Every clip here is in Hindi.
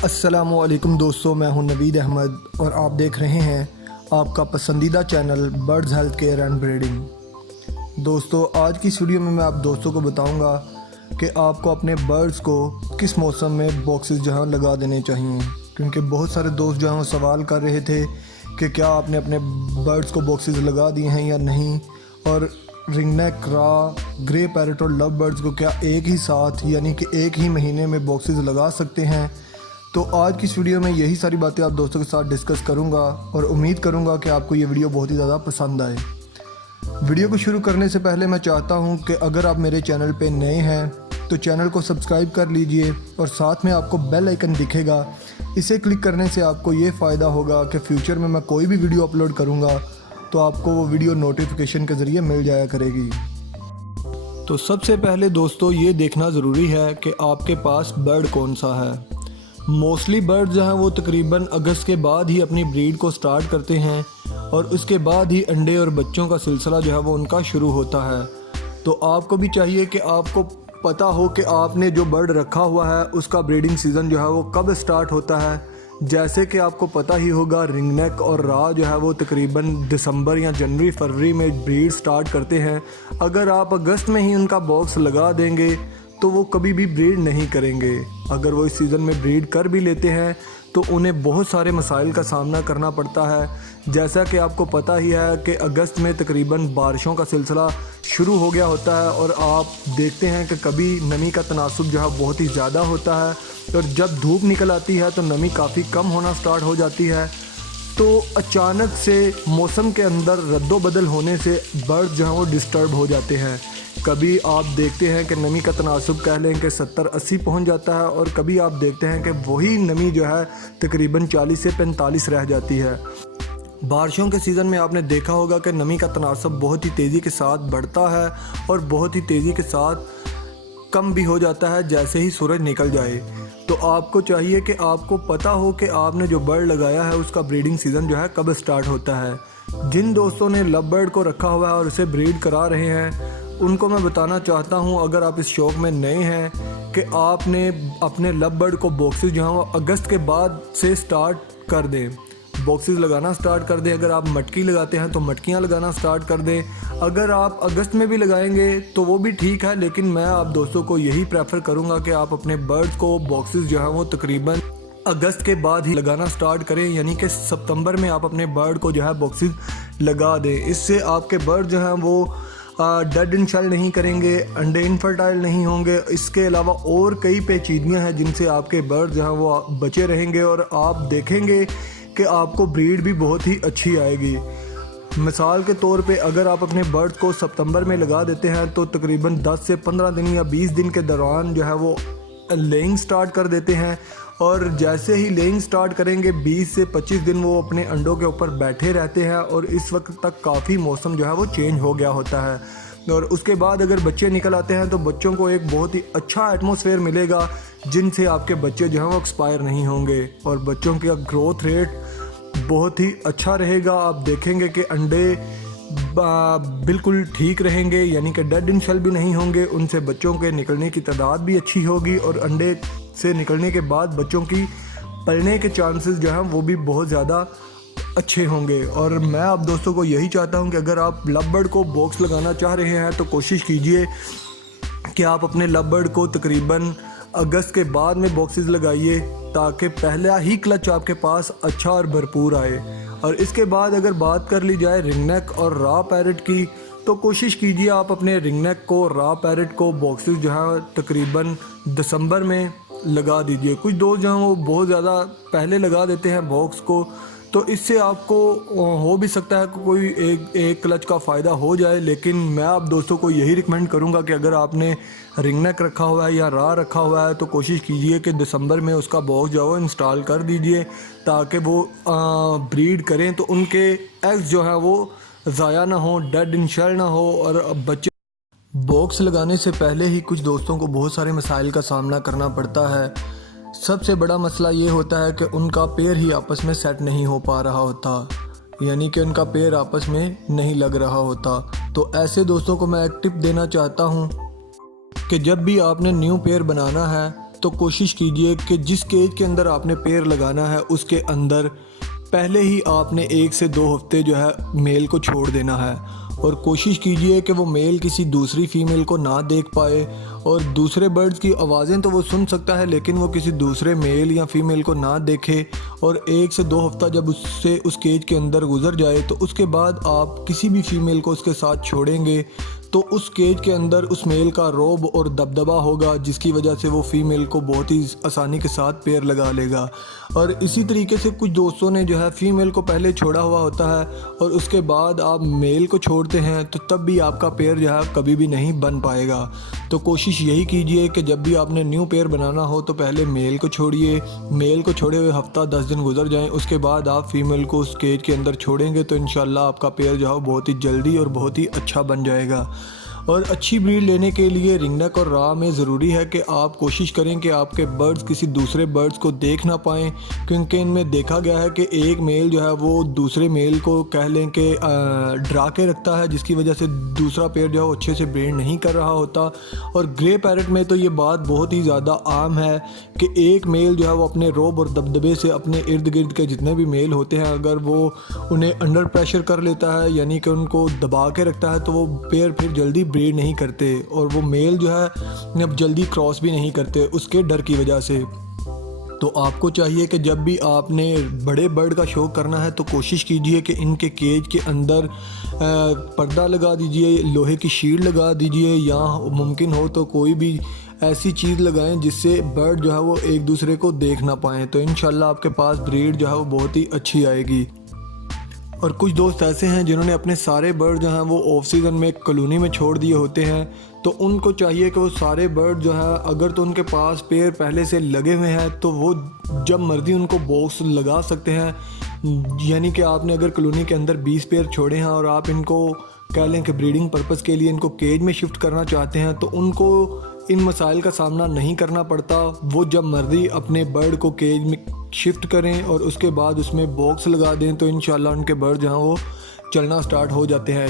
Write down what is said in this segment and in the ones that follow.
अस्सलामुअलैकुम दोस्तों, मैं हूं नवीद अहमद और आप देख रहे हैं आपका पसंदीदा channel birds health care and breeding. दोस्तों, आज की इस वीडियो में मैं आप दोस्तों को बताऊंगा कि आपको अपने बर्ड्स को किस मौसम में बॉक्सेस जो हैं लगा देने चाहिए, क्योंकि बहुत सारे दोस्त जो हैं वो सवाल कर रहे थे कि क्या आपने अपने बर्ड्स को बॉक्सेस लगा दिए हैं या नहीं, और रिंगनेक, रा, ग्रे पैरेट और लव बर्ड्स को क्या एक ही साथ यानी कि एक ही महीने में बॉक्सेस लगा सकते हैं। तो आज की इस वीडियो में यही सारी बातें आप दोस्तों के साथ डिस्कस करूंगा और उम्मीद करूंगा कि आपको ये वीडियो बहुत ही ज़्यादा पसंद आए। वीडियो को शुरू करने से पहले मैं चाहता हूं कि अगर आप मेरे चैनल पे नए हैं तो चैनल को सब्सक्राइब कर लीजिए और साथ में आपको बेल आइकन दिखेगा, इसे क्लिक करने से आपको ये फ़ायदा होगा कि फ्यूचर में मैं कोई भी वीडियो अपलोड करूँगा तो आपको वो वीडियो नोटिफिकेशन के ज़रिए मिल जाया करेगी। तो सबसे पहले दोस्तों ये देखना ज़रूरी है कि आपके पास बर्ड कौन सा है। मोस्टली बर्ड जो हैं वो तकरीबन अगस्त के बाद ही अपनी ब्रीड को स्टार्ट करते हैं और उसके बाद ही अंडे और बच्चों का सिलसिला जो है वो उनका शुरू होता है। तो आपको भी चाहिए कि आपको पता हो कि आपने जो बर्ड रखा हुआ है उसका ब्रीडिंग सीज़न जो है वो कब स्टार्ट होता है। जैसे कि आपको पता ही होगा, रिंगनेक और रा जो है वो तकरीबन दिसंबर या जनवरी फरवरी में ब्रीड स्टार्ट करते हैं। अगर आप अगस्त में ही उनका बॉक्स लगा देंगे तो वो कभी भी ब्रीड नहीं करेंगे। अगर वो इस सीज़न में ब्रीड कर भी लेते हैं तो उन्हें बहुत सारे मसाइल का सामना करना पड़ता है। जैसा कि आपको पता ही है कि अगस्त में तकरीबन बारिशों का सिलसिला शुरू हो गया होता है और आप देखते हैं कि कभी नमी का तनासुब जो है बहुत ही ज़्यादा होता है और जब धूप निकल आती है तो नमी काफ़ी कम होना स्टार्ट हो जाती है। तो अचानक से मौसम के अंदर रद्दोबदल होने से बर्ड जो हैं वो डिस्टर्ब हो जाते हैं। कभी आप देखते हैं कि नमी का तनासुब कह लें कि 70-80 पहुंच जाता है और कभी आप देखते हैं कि वही नमी जो है तकरीबन 40 से 45 रह जाती है। बारिशों के सीज़न में आपने देखा होगा कि नमी का तनासुब बहुत ही तेज़ी के साथ बढ़ता है और बहुत ही तेज़ी के साथ कम भी हो जाता है जैसे ही सूरज निकल जाए। तो आपको चाहिए कि आपको पता हो कि आपने जो बर्ड लगाया है उसका ब्रीडिंग सीज़न जो है कब स्टार्ट होता है। जिन दोस्तों ने लव बर्ड को रखा हुआ है और उसे ब्रीड करा रहे हैं उनको मैं बताना चाहता हूं, अगर आप इस शौक़ में नए हैं, कि आपने अपने लव बर्ड को बॉक्सेस जो हैं वो अगस्त के बाद से स्टार्ट कर दें, बॉक्सेस लगाना स्टार्ट कर दें। अगर आप मटकी लगाते हैं तो मटकियां लगाना स्टार्ट कर दें। अगर आप अगस्त में भी लगाएंगे तो वो भी ठीक है, लेकिन मैं आप दोस्तों को यही प्रेफर करूंगा कि आप अपने बर्ड्स को बॉक्सेस जो हैं वो तकरीबन अगस्त के बाद ही लगाना स्टार्ट करें, यानी कि सितंबर में आप अपने बर्ड को जो है बॉक्सेस लगा दें। इससे आपके बर्ड जो हैं वो डेड इन शेल नहीं करेंगे, अंडे इनफर्टाइल नहीं होंगे। इसके अलावा और कई पेचीदगियाँ हैं जिनसे आपके बर्ड जो हैं वो बचे रहेंगे और आप देखेंगे कि आपको ब्रीड भी बहुत ही अच्छी आएगी। मिसाल के तौर पे अगर आप अपने बर्ड्स को सितंबर में लगा देते हैं तो तकरीबन 10 से 15 दिन या 20 दिन के दौरान जो है वो लेइंग स्टार्ट कर देते हैं और जैसे ही लेइंग स्टार्ट करेंगे 20 से 25 दिन वो अपने अंडों के ऊपर बैठे रहते हैं और इस वक्त तक काफ़ी मौसम जो है वो चेंज हो गया होता है। और उसके बाद अगर बच्चे निकल आते हैं तो बच्चों को एक बहुत ही अच्छा एटमॉस्फेयर मिलेगा जिनसे आपके बच्चे जो हैं वो एक्सपायर नहीं होंगे और बच्चों का ग्रोथ रेट बहुत ही अच्छा रहेगा। आप देखेंगे कि अंडे बिल्कुल ठीक रहेंगे, यानी कि डेड इन शेल भी नहीं होंगे। उनसे बच्चों के निकलने की तादाद भी अच्छी होगी और अंडे से निकलने के बाद बच्चों की पलने के चांसेस जो हैं वो भी बहुत ज़्यादा अच्छे होंगे। और मैं आप दोस्तों को यही चाहता हूं कि अगर आप लव बर्ड को बॉक्स लगाना चाह रहे हैं तो कोशिश कीजिए कि आप अपने लव बर्ड को तकरीबन अगस्त के बाद में बॉक्सेस लगाइए ताकि पहला ही क्लच आपके पास अच्छा और भरपूर आए। और इसके बाद अगर बात कर ली जाए रिंगनेक और रा पैरेट की, तो कोशिश कीजिए आप अपने रिंगनेक को, रा पैरेट को बॉक्सेस जो है तकरीबन दिसंबर में लगा दीजिए। कुछ दोस्त जो हैं वो बहुत ज़्यादा पहले लगा देते हैं बॉक्स को, तो इससे आपको हो भी सकता है कि कोई एक क्लच का फ़ायदा हो जाए। लेकिन मैं आप दोस्तों को यही रिकमेंड करूंगा कि अगर आपने रिंगनेक रखा हुआ है या रा रखा हुआ है तो कोशिश कीजिए कि दिसंबर में उसका बॉक्स जो है इंस्टॉल कर दीजिए ताकि वो ब्रीड करें तो उनके एग्स जो हैं वो ज़ाया ना हो, डेड इन शेल ना हो। और बच्चे बॉक्स लगाने से पहले ही कुछ दोस्तों को बहुत सारे मसाइल का सामना करना पड़ता है। सबसे बड़ा मसला ये होता है कि उनका पेयर ही आपस में सेट नहीं हो पा रहा होता, यानी कि उनका पेयर आपस में नहीं लग रहा होता। तो ऐसे दोस्तों को मैं एक टिप देना चाहता हूँ कि जब भी आपने न्यू पेयर बनाना है तो कोशिश कीजिए कि जिस केज के अंदर आपने पेड़ लगाना है उसके अंदर पहले ही आपने 1 से 2 हफ्ते जो है मेल को छोड़ देना है। और कोशिश कीजिए कि वो मेल किसी दूसरी फ़ीमेल को ना देख पाए, और दूसरे बर्ड्स की आवाज़ें तो वो सुन सकता है लेकिन वो किसी दूसरे मेल या फीमेल को ना देखे। और 1 से 2 हफ्ता जब उससे उस केज के अंदर गुजर जाए तो उसके बाद आप किसी भी फीमेल को उसके साथ छोड़ेंगे तो उस केज के अंदर उस मेल का रोब और दबदबा होगा, जिसकी वजह से वो फीमेल को बहुत ही आसानी के साथ पेड़ लगा लेगा। और इसी तरीके से कुछ दोस्तों ने जो है फ़ीमेल को पहले छोड़ा हुआ होता है और उसके बाद आप मेल को छोड़ते हैं तो तब भी आपका पेड़ जो है कभी भी नहीं बन पाएगा। तो कोशिश यही कीजिए कि जब भी आपने न्यू पेड़ बनाना हो तो पहले मेल को छोड़िए, मेल को छोड़े हुए हफ्ता 10 दिन गुजर जाएं, उसके बाद आप फीमेल को उस केज के अंदर छोड़ेंगे तो इंशाल्लाह आपका पेड़ जो है बहुत ही जल्दी और बहुत ही अच्छा बन जाएगा। और अच्छी ब्रीड लेने के लिए रिंगनेक और रा में ज़रूरी है कि आप कोशिश करें कि आपके बर्ड्स किसी दूसरे बर्ड्स को देख ना पाएँ, क्योंकि इनमें देखा गया है कि एक मेल जो है वो दूसरे मेल को कह लें कि डरा के रखता है, जिसकी वजह से दूसरा पेड़ जो है वो अच्छे से ब्रीड नहीं कर रहा होता। और ग्रे पैरट में तो ये बात बहुत ही ज़्यादा आम है कि एक मेल जो है वो अपने रोब और दबदबे से अपने इर्द गिर्द के जितने भी मेल होते हैं अगर वो उन्हें अंडर प्रेशर कर लेता है, यानी कि उनको दबा के रखता है, तो वो पेड़ फिर जल्दी ब्रीड नहीं करते और वो मेल जो है अब जल्दी क्रॉस भी नहीं करते उसके डर की वजह से। तो आपको चाहिए कि जब भी आपने बड़े बर्ड का शौक़ करना है तो कोशिश कीजिए कि इनके केज के अंदर पर्दा लगा दीजिए, लोहे की शील्ड लगा दीजिए, या मुमकिन हो तो कोई भी ऐसी चीज़ लगाएं जिससे बर्ड जो है वो एक दूसरे को देख ना पाएँ, तो इंशाल्लाह आपके पास ब्रीड जो है वो बहुत ही अच्छी आएगी। और कुछ दोस्त ऐसे हैं जिन्होंने अपने सारे बर्ड जो हैं वो ऑफ सीज़न में कॉलोनी में छोड़ दिए होते हैं, तो उनको चाहिए कि वो सारे बर्ड जो है अगर तो उनके पास पेड़ पहले से लगे हुए हैं तो वो जब मर्ज़ी उनको बॉक्स लगा सकते हैं। यानी कि आपने अगर कॉलोनी के अंदर 20 पेड़ छोड़े हैं और आप इनको कह लें कि ब्रीडिंग पर्पज़ के लिए इनको केज में शिफ्ट करना चाहते हैं तो उनको इन मसाइल का सामना नहीं करना पड़ता। वो जब मर्ज़ी अपने बर्ड को केज में शिफ्ट करें और उसके बाद उसमें बॉक्स लगा दें तो इंशाल्लाह उनके बर्ड जहाँ वो चलना स्टार्ट हो जाते हैं।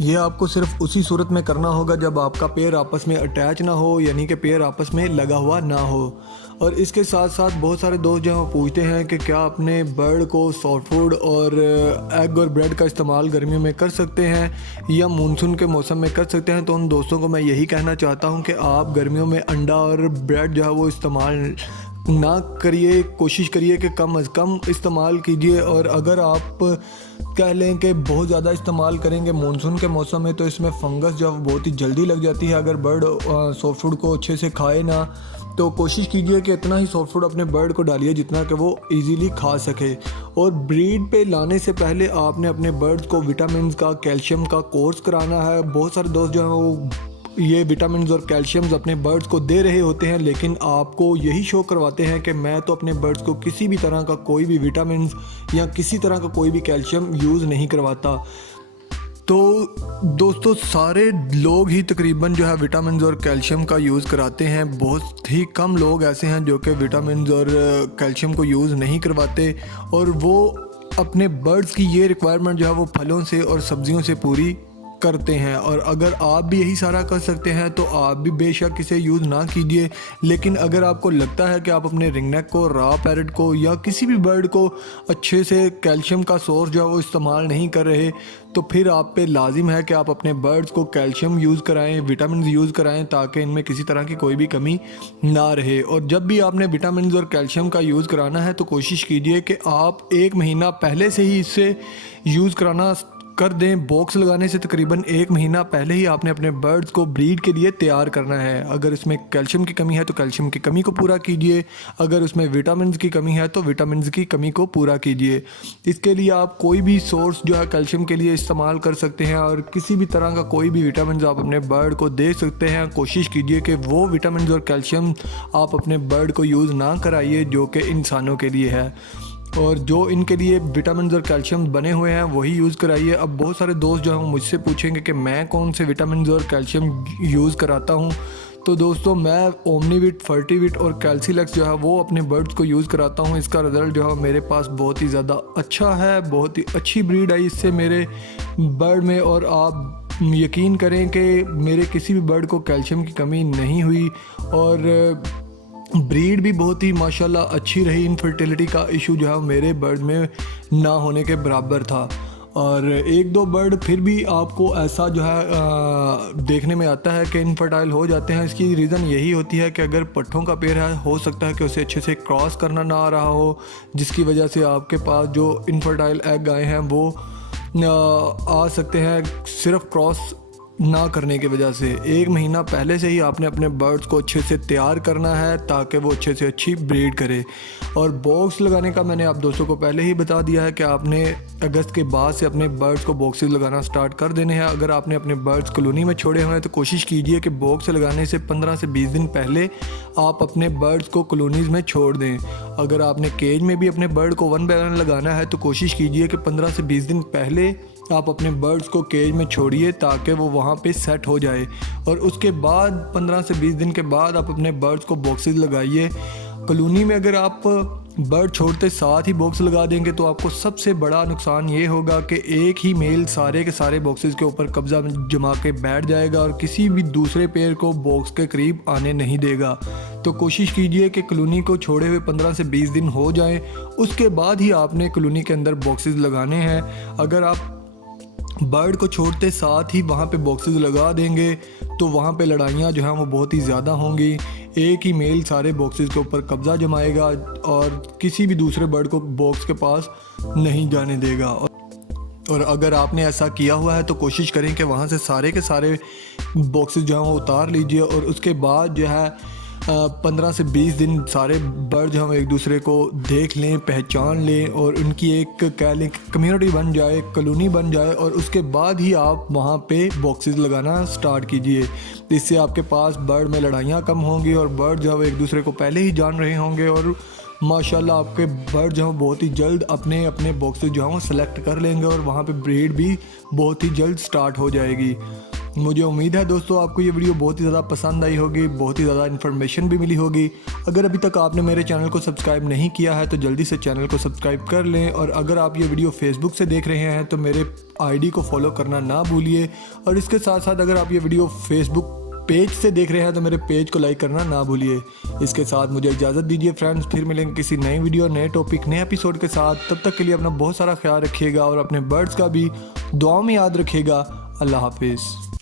ये आपको सिर्फ उसी सूरत में करना होगा जब आपका पेड़ आपस में अटैच ना हो, यानी कि पेड़ आपस में लगा हुआ ना हो। और इसके साथ साथ बहुत सारे दोस्त जो पूछते हैं कि क्या अपने बर्ड को सॉफ्ट फूड और एग और ब्रेड का इस्तेमाल गर्मियों में कर सकते हैं या मानसून के मौसम में कर सकते हैं। तो उन दोस्तों को मैं यही कहना चाहता हूं कि आप गर्मियों में अंडा और ब्रेड जो है वो इस्तेमाल ना करिए, कोशिश करिए कि कम अज़ कम इस्तेमाल कीजिए। और अगर आप कह लें कि बहुत ज़्यादा इस्तेमाल करेंगे मानसून के मौसम में तो इसमें फंगस जो बहुत ही जल्दी लग जाती है अगर बर्ड सॉफ्ट फूड को अच्छे से खाए ना। तो कोशिश कीजिए कि इतना ही सॉफ्ट फूड अपने बर्ड को डालिए जितना कि वो इजीली खा सके। और ब्रीड पे लाने से पहले आपने अपने बर्ड्स को विटामिन का, कैल्शियम का कोर्स कराना है। बहुत सारे दोस्त जो हैं वो ये विटामिन और कैल्शियम्स अपने बर्ड्स को दे रहे होते हैं, लेकिन आपको यही शो करवाते हैं कि मैं तो अपने बर्ड्स को किसी भी तरह का कोई भी विटामिन या किसी तरह का कोई भी कैल्शियम यूज़ नहीं करवाता। तो दोस्तों सारे लोग ही तकरीबन जो है विटामिन और कैल्शियम का यूज़ कराते हैं, बहुत ही कम लोग ऐसे हैं जो कि विटामिन और कैल्शियम को यूज़ नहीं करवाते। और वो अपने बर्ड्स की ये रिक्वायरमेंट जो है वो फलों से और सब्जियों से पूरी करते हैं। और अगर आप भी यही सारा कर सकते हैं तो आप भी बेशक इसे यूज़ ना कीजिए, लेकिन अगर आपको लगता है कि आप अपने रिंगनेक को, रा पैरट को या किसी भी बर्ड को अच्छे से कैल्शियम का सोर्स जो है वो इस्तेमाल नहीं कर रहे तो फिर आप पे लाजिम है कि आप अपने बर्ड्स को कैल्शियम यूज़ कराएं, विटामिन यूज़ कराएं, ताकि इनमें किसी तरह की कोई भी कमी ना रहे। और जब भी आपने विटामिन और कैल्शियम का यूज़ कराना है तो कोशिश कीजिए कि आप 1 महीना पहले से ही इससे यूज़ कराना कर दें। बॉक्स लगाने से तकरीबन 1 महीना पहले ही आपने अपने बर्ड्स को ब्रीड के लिए तैयार करना है। अगर इसमें कैल्शियम की कमी है तो कैल्शियम की कमी को पूरा कीजिए, अगर उसमें विटामिन की कमी है तो विटामिन की कमी को पूरा कीजिए। इसके लिए आप कोई भी सोर्स जो है कैल्शियम के लिए इस्तेमाल कर सकते हैं और किसी भी तरह का कोई भी विटामिन आप अपने बर्ड को दे सकते हैं। कोशिश कीजिए कि वो विटामिन और कैल्शियम आप अपने बर्ड को यूज़ ना कराइए जो कि इंसानों के लिए है, और जो इनके लिए विटामिन और कैल्शियम बने हुए हैं वही यूज़ कराइए। अब बहुत सारे दोस्त जो हैं मुझसे पूछेंगे कि मैं कौन से विटामिन और कैल्शियम यूज़ कराता हूं। तो दोस्तों मैं ओमनीविट, फर्टीविट और कैल्सीलेक्स जो है वो अपने बर्ड्स को यूज़ कराता हूं। इसका रिज़ल्ट जो है मेरे पास बहुत ही ज़्यादा अच्छा है, बहुत ही अच्छी ब्रीड आई इससे मेरे बर्ड में। और आप यकीन करें कि मेरे किसी भी बर्ड को कैल्शियम की कमी नहीं हुई। और ब्रीड भी बहुत ही माशाल्लाह अच्छी रही। इनफर्टिलिटी का इशू जो है मेरे बर्ड में ना होने के बराबर था। और एक दो बर्ड फिर भी आपको ऐसा जो है देखने में आता है कि इनफर्टाइल हो जाते हैं। इसकी रीज़न यही होती है कि अगर पट्ठों का पेड़ है, हो सकता है कि उसे अच्छे से क्रॉस करना ना आ रहा हो, जिसकी वजह से आपके पास जो इनफर्टाइल एग आए हैं वो आ सकते हैं सिर्फ क्रॉस ना करने की वजह से। 1 महीना पहले से ही आपने अपने बर्ड्स को अच्छे से तैयार करना है ताकि वो अच्छे से अच्छी ब्रीड करे। और बॉक्स लगाने का मैंने आप दोस्तों को पहले ही बता दिया है कि आपने अगस्त के बाद से अपने बर्ड्स को बॉक्सेस लगाना स्टार्ट कर देने हैं। अगर आपने अपने बर्ड्स कॉलोनी में छोड़े हुए हैं तो कोशिश कीजिए कि बॉक्स लगाने से 15 से 20 दिन पहले आप अपने बर्ड्स को कॉलोनीज़ में छोड़ दें। अगर आपने केज में भी अपने बर्ड को 1 बाय 1 लगाना है तो कोशिश कीजिए कि 15 से 20 दिन पहले आप अपने बर्ड्स को केज में छोड़िए ताकि वो वहाँ पे सेट हो जाए। और उसके बाद 15 से 20 दिन के बाद आप अपने बर्ड्स को बॉक्सेस लगाइए। कॉलोनी में अगर आप बर्ड छोड़ते साथ ही बॉक्स लगा देंगे तो आपको सबसे बड़ा नुकसान ये होगा कि एक ही मेल सारे के सारे बॉक्सेस के ऊपर कब्जा जमा के बैठ जाएगा और किसी भी दूसरे पेड़ को बॉक्स के करीब आने नहीं देगा। तो कोशिश कीजिए कि कॉलोनी को छोड़े हुए 15 से 20 दिन हो जाएं, उसके बाद ही आपने कॉलोनी के अंदर बॉक्सेस लगाने हैं। अगर आप बर्ड को छोड़ते साथ ही वहाँ पे बॉक्सेस लगा देंगे तो वहाँ पे लड़ाइयाँ जो हैं वो बहुत ही ज़्यादा होंगी। एक ही मेल सारे बॉक्सेस के ऊपर कब्ज़ा जमाएगा और किसी भी दूसरे बर्ड को बॉक्स के पास नहीं जाने देगा। और अगर आपने ऐसा किया हुआ है तो कोशिश करें कि वहाँ से सारे के सारे बॉक्सेस जो हैं वो उतार लीजिए और उसके बाद जो है 15 से 20 दिन सारे बर्ड जो हम एक दूसरे को देख लें, पहचान लें और उनकी एक कह लें कम्युनिटी बन जाए, कॉलोनी बन जाए और उसके बाद ही आप वहाँ पे बॉक्सेस लगाना स्टार्ट कीजिए। इससे आपके पास बर्ड में लड़ाइयाँ कम होंगी और बर्ड जो है एक दूसरे को पहले ही जान रहे होंगे और माशाल्लाह आपके बर्ड जो हैं बहुत ही जल्द अपने अपने बॉक्सेस जो हैं वो सेलेक्ट कर लेंगे और वहाँ पे ब्रीड भी बहुत ही जल्द स्टार्ट हो जाएगी। मुझे उम्मीद है दोस्तों आपको ये वीडियो बहुत ही ज़्यादा पसंद आई होगी, बहुत ही ज़्यादा इन्फॉर्मेशन भी मिली होगी। अगर अभी तक आपने मेरे चैनल को सब्सक्राइब नहीं किया है तो जल्दी से चैनल को सब्सक्राइब कर लें। और अगर आप ये वीडियो फेसबुक से देख रहे हैं तो मेरे आईडी को फॉलो करना ना भूलिए। और इसके साथ साथ अगर आप ये वीडियो फेसबुक पेज से देख रहे हैं तो मेरे पेज को लाइक करना ना भूलिए। इसके साथ मुझे इजाज़त दीजिए फ्रेंड्स, फिर मिलेंगे किसी नई वीडियो, नए टॉपिक, नए एपिसोड के साथ। तब तक के लिए अपना बहुत सारा ख्याल रखिएगा और अपने बर्ड्स का भी दुआ में याद रखिएगा। अल्लाह हाफिज़।